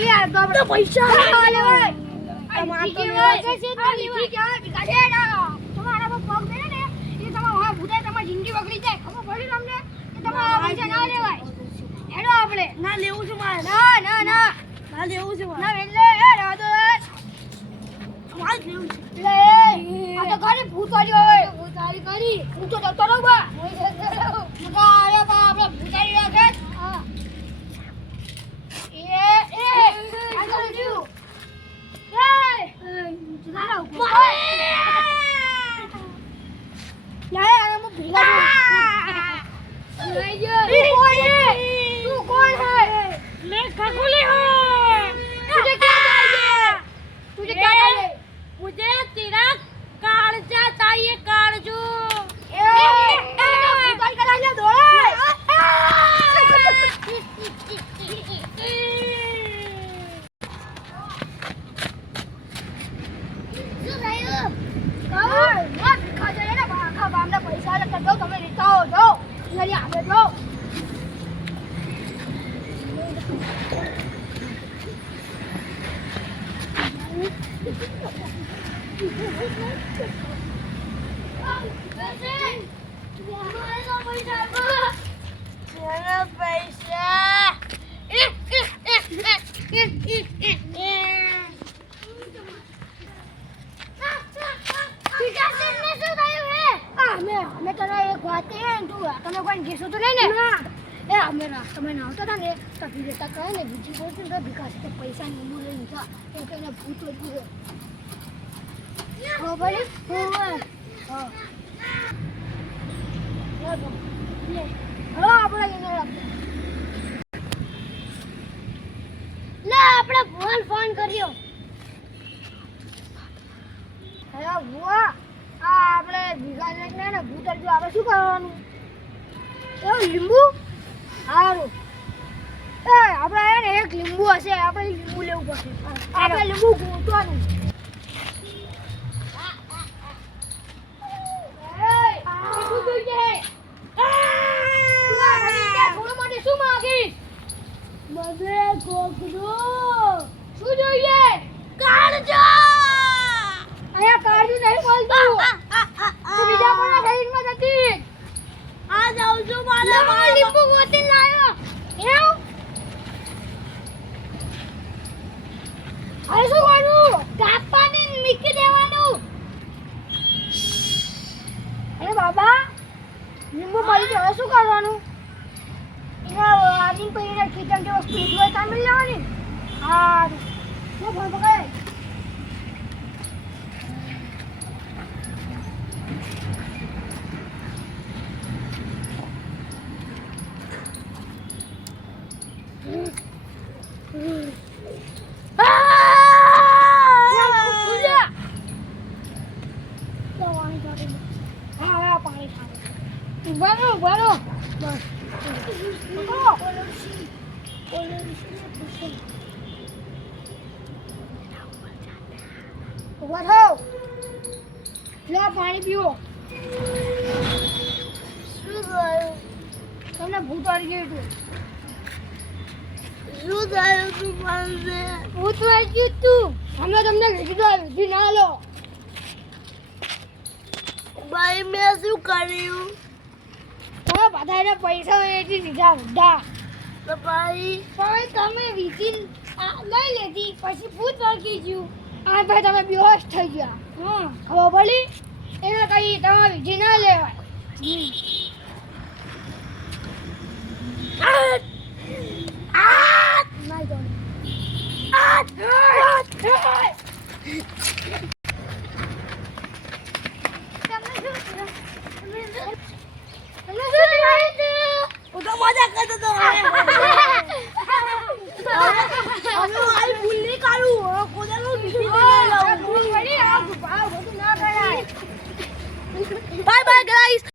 લઈ આ તો પૈસા આલે ભાઈ તમારા પગ દે ને એ તમારા ભૂતા તમારી જિંદગી બગડી જાય ખબર પડી તમને કે તમારા પૈસા ના લેવાય હેડો આપણે ના લેવું છે મારે ના ના ના ના લેવું છે મારે ના એટલે એ રાતો મારે લેવું છે લે આ તો ઘરે ભૂતારી હોય ભૂતારી કરી હું તો જતો રહું બા હું જતો રહું મગા આયા બા આપણે ભૂતારી રાખે હા એ આગળ જો मुझे तेरा कालजा चाहिए कालजू પૈસા લગતા દો તમે રીતા હો જો લઈ આવે જો અમે તને એક વાત કહીએ ને તું તમે કોઈ ઘેસો તો નહીં ને એ અમે તમે નાવતા હતા ને તો ભીડતા કહે ને બીજી બોલતી ને વિકાસ તો પૈસા નીંબુ લઈને જા એ કઈને ભૂત વધી ગયો ભલે હા આપણે ફોન કર્યો હેલો બુઆ આપણે ભીગા ને ભૂતર જો આપણે શું કરવાનું લીંબુ સારું આપણે ને એક લીંબુ હશે આપણે લીંબુ લેવું પડશે આપણે લીંબુ ગોતવાનું શું જોઈએ કાળજો અહીંયા કાળજો નહીં બોલતું બીજા કોના શરીરમાં જતી આ જાઉં છું મારે લીંબુ ગોતી લાવ્યો એવું હવે શું કરવું કાપવાની મૂકી દેવાનું અરે બાબા લીંબુ મળી ગયો હવે શું કરવાનું એના આદિન પૈડા ખીચમ જે વસ્તુ હોય તમે લેવાની હા શું ફોન પકડે Bueno, બસ પાણી પીવો શું થયું તમને ભૂત આવી ગયું શું થયું તું મને ભૂત આવી ગયું તું અમે તમને કીધું વિધિ ના લો ભાઈ મેં શું કર્યું બધાને પૈસા એથી દીધા બધા તો ભાઈ તમે વિધિ લઈ લીધી પછી ભૂત વળગી ગયું આ ભાઈ તમે બેહોશ થઈ ગયા હા ખબર પડી એને કઈ તમે વિધિ ના લેવાય